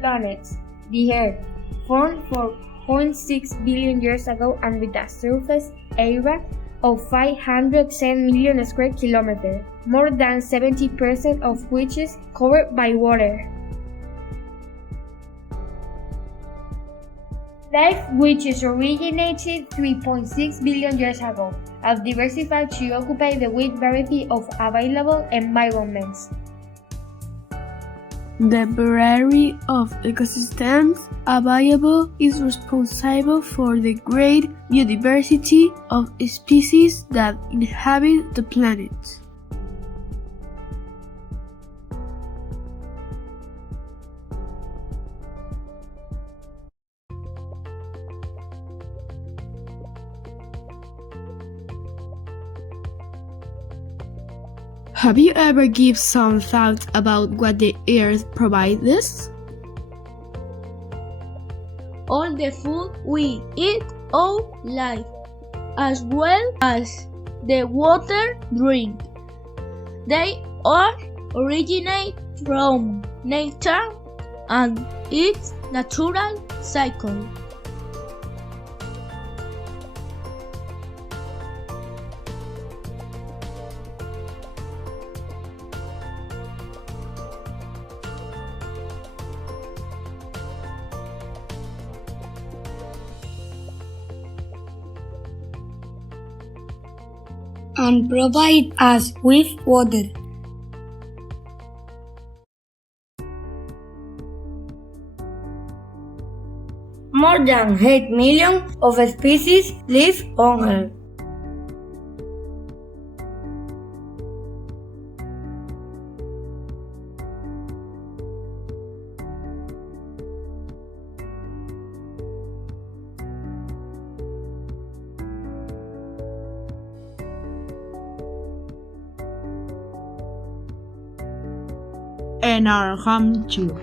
planets. The Earth, formed 4.6 billion years ago and with a surface area of 510 million square kilometers, more than 70% of which is covered by water. Life which is originated 3.6 billion years ago, and diversified to occupy the wide variety of available environments. The variety of ecosystems available is responsible for the great biodiversity of species that inhabit the planet. Have you ever given some thought about what the earth provides us? All the food we eat, all life, as well as the water drink. They all originate from nature and its natural cycle. And provide us with water. More than 8 million of species live on Earth. And our home too.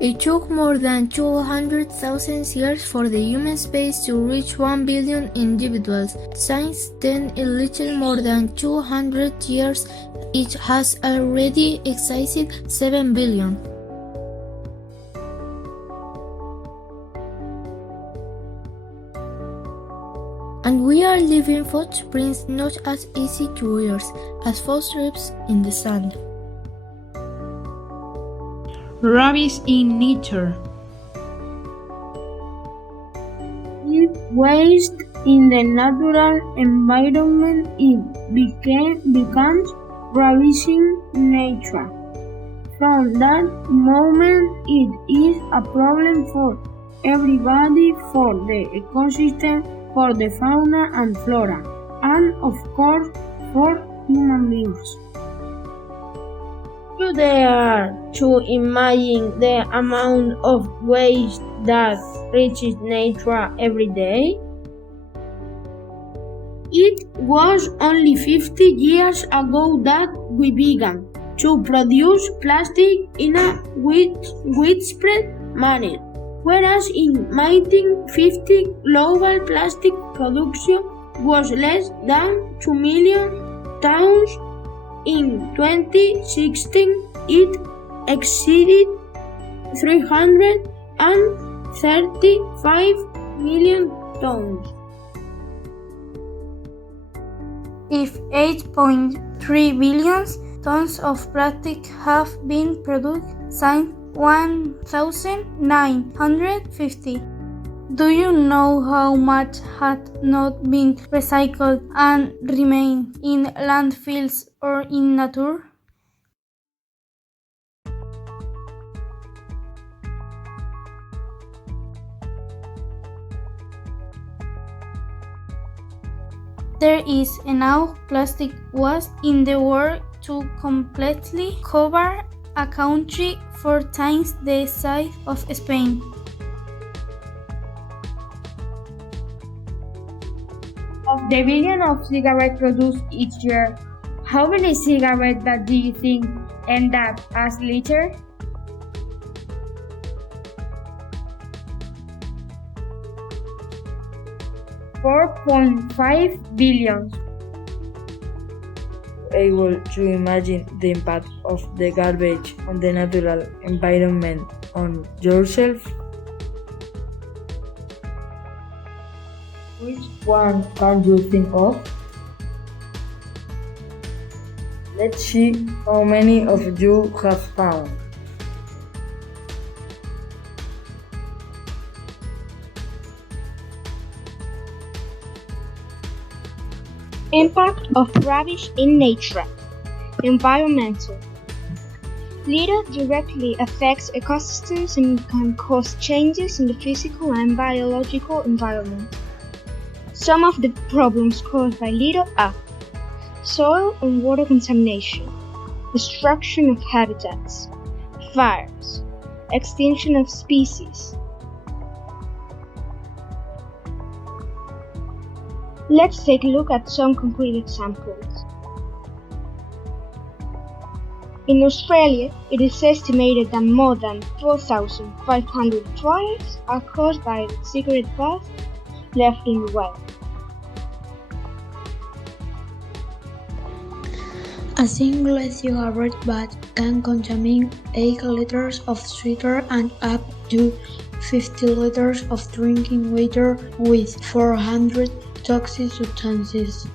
It took more than 200,000 years for the human space to reach 1 billion individuals. Since then, a little more than 200 years, it has already exceeded 7 billion. And we are leaving footprints not as easy to erase as footsteps in the sand. Rubbish in nature. If waste in the natural environment, it becomes rubbish in nature. From that moment, it is a problem for everybody, for the ecosystem, for the fauna and flora, and of course for human beings. You dare to imagine the amount of waste that reaches nature every day? It was only 50 years ago that we began to produce plastic in a widespread manner. Whereas in 1950 global plastic production was less than 2 million tons, in 2016 it exceeded 335 million tons. If 8.3 billion tons of plastic have been produced since 1950. Do you know how much had not been recycled and remained in landfills or in nature? There is enough plastic waste in the world to completely cover a country 4 times the size of Spain. Of the billion of cigarettes produced each year, how many cigarettes do you think end up as litter? 4.5 billion. Able to imagine the impact of the garbage on the natural environment on yourself? Which one can you think of? Let's see how many of you have found. Impact of rubbish in nature. Environmental. Litter directly affects ecosystems and can cause changes in the physical and biological environment. Some of the problems caused by litter are soil and water contamination, destruction of habitats, fires, extinction of species. Let's take a look at some concrete examples. In Australia, it is estimated that more than 4,500 fires are caused by the cigarette butts left in the wild. A single cigarette butt can contain 8 liters of water and up to 50 liters of drinking water with 400 toxic substances.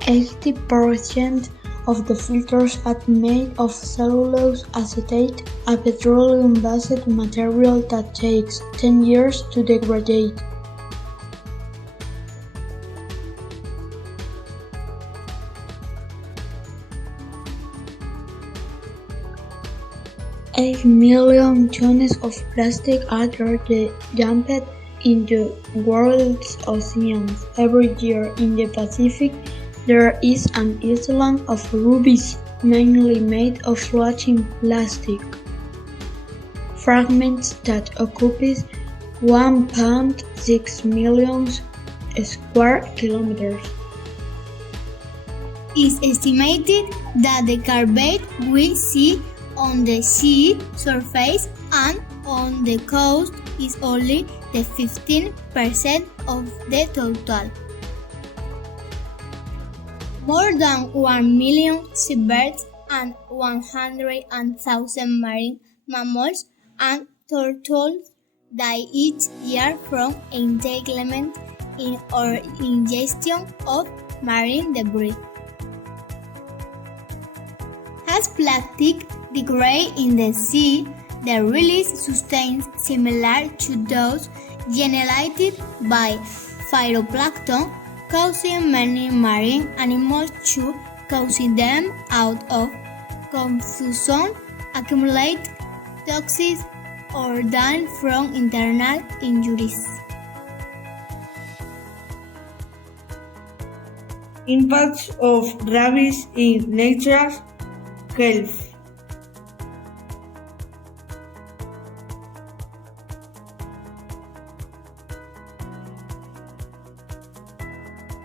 80% of the filters are made of cellulose acetate, a petroleum-based material that takes 10 years to degrade. Eight million tons of plastic are dumped in the world's oceans. Every year in the Pacific, there is an island of rubies, mainly made of floating plastic fragments that occupies 1.6 million square kilometers. It's estimated that the garbage we see on the sea surface and on the coast is only the 15% of the total. More than 1 million seabirds and 100,000 marine mammals and turtles die each year from entanglement in or ingestion of marine debris. As plastic degrades in the sea, the release sustains similar to those generated by phytoplankton, causing many marine animals to causing them out of confusion, accumulate toxins, or die from internal injuries. Impacts of rubbish in nature's health.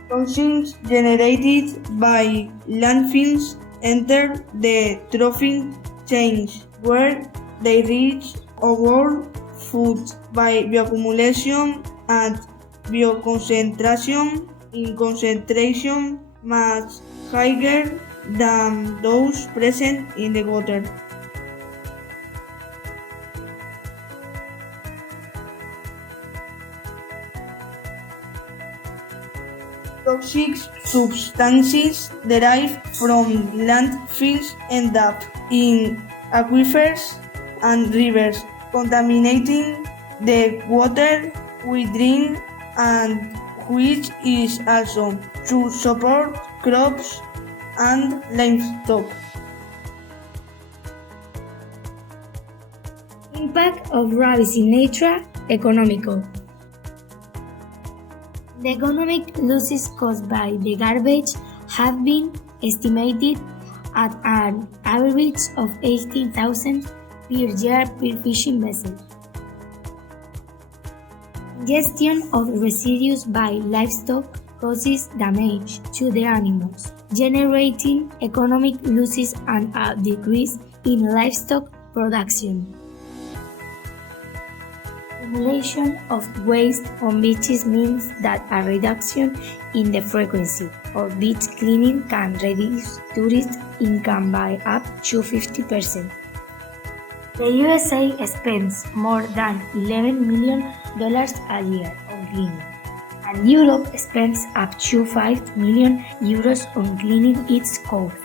Toxins generated by landfills enter the trophic chain, where they reach our food by bioaccumulation and bioconcentration in concentration much higher than those present in the water. Toxic substances derived from landfills end up in aquifers and rivers, contaminating the water we drink and which is also to support crops and livestock. Impact of rubbish in nature, economical. The economic losses caused by the garbage have been estimated at an average of 18,000 per year per fishing vessel. Ingestion of residues by livestock causes damage to the animals, generating economic losses and a decrease in livestock production. Accumulation of waste on beaches means that a reduction in the frequency of beach cleaning can reduce tourist income by up to 50%. The USA spends more than $11 million a year on cleaning, and Europe spends up to €5 million on cleaning its coast.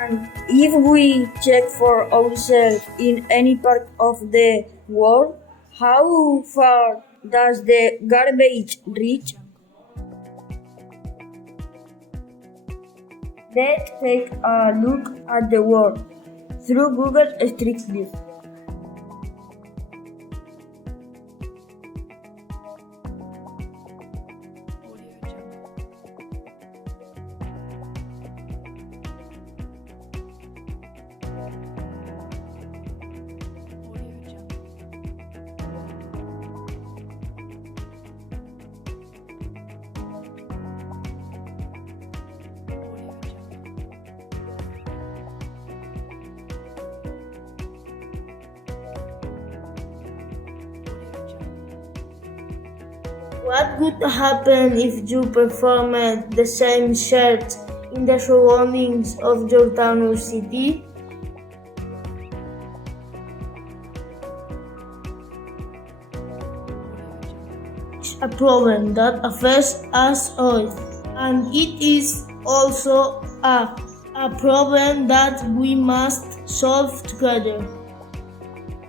And if we check for ourselves in any part of the world, how far does the garbage reach? Let's take a look at the world through Google Street View. What would happen if you performed the same search in the surroundings of your town or city? It's a problem that affects us all, and it is also a problem that we must solve together.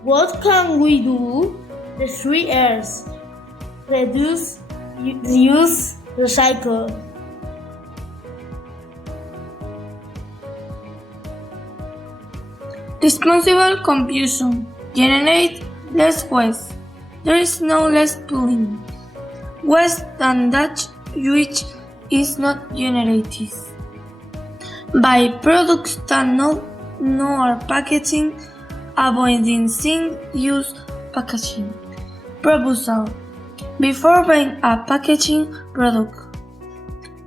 What can we do? The 3 R's. Reduce, reuse, recycle. Responsible consumption. Generate less waste. There is no less pooling waste than that which is not generated. Buy products that no are packaging, avoiding single-use packaging. Proposal. Before buying a packaging product,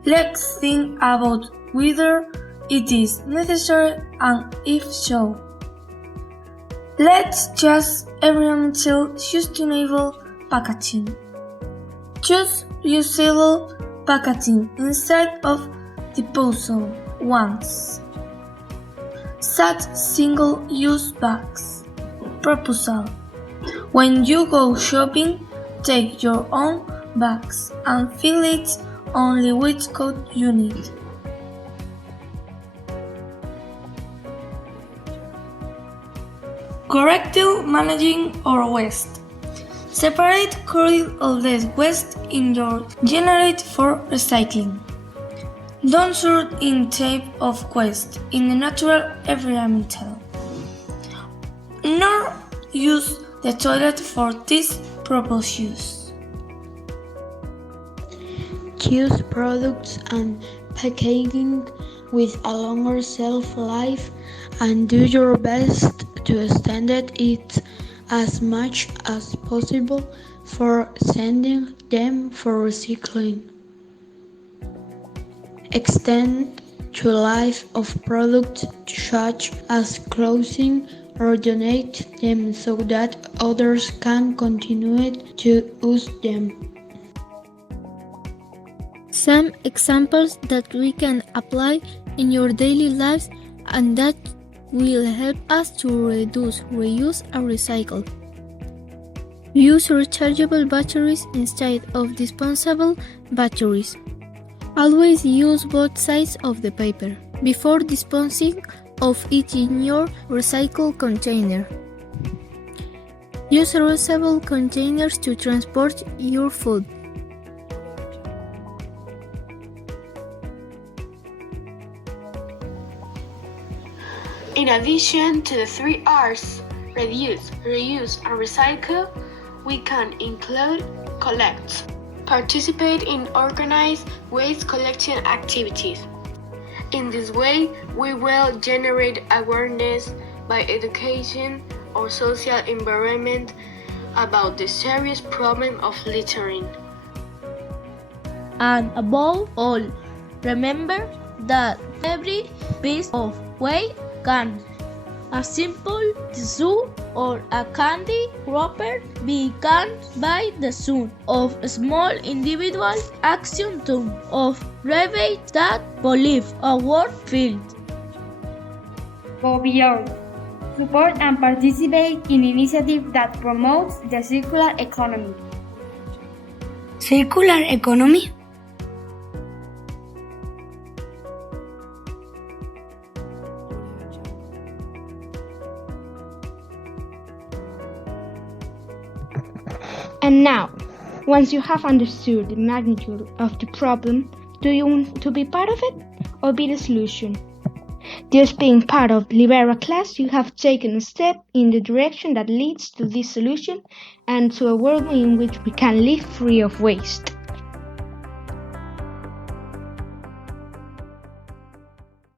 let's think about whether it is necessary and if so. Let's choose environmental sustainable packaging. Choose reusable packaging instead of disposal ones. Such single-use bags. Proposal. When you go shopping, take your own bags and fill it only with what you need. Correctly managing our waste. Separate colorless waste in your generate for recycling. Don't sort in type of waste in the natural environmental. Nor use the toilet for this purpose. Choose products and packaging with a longer shelf life and do your best to extend it as much as possible for sending them for recycling. Extend the life of products such as clothing or donate them so that others can continue to use them. Some examples that we can apply in your daily lives and that will help us to reduce, reuse, and recycle. Use rechargeable batteries instead of disposable batteries. Always use both sides of the paper before disposing of it in your recycle container. Use reusable containers to transport your food. In addition to the 3 R's, reduce, reuse, and recycle, we can include collect. Participate in organized waste collection activities. In this way, we will generate awareness by education or social environment about the serious problem of littering. And above all, remember that every piece of waste counts. A simple tissue or a candy wrapper began by the son of a small individual action to of rebate that believe a world field. Go beyond. Support and participate in initiatives that promotes the circular economy. Circular economy? And now, once you have understood the magnitude of the problem, do you want to be part of it or be the solution? Just being part of Libera class, you have taken a step in the direction that leads to this solution and to a world in which we can live free of waste.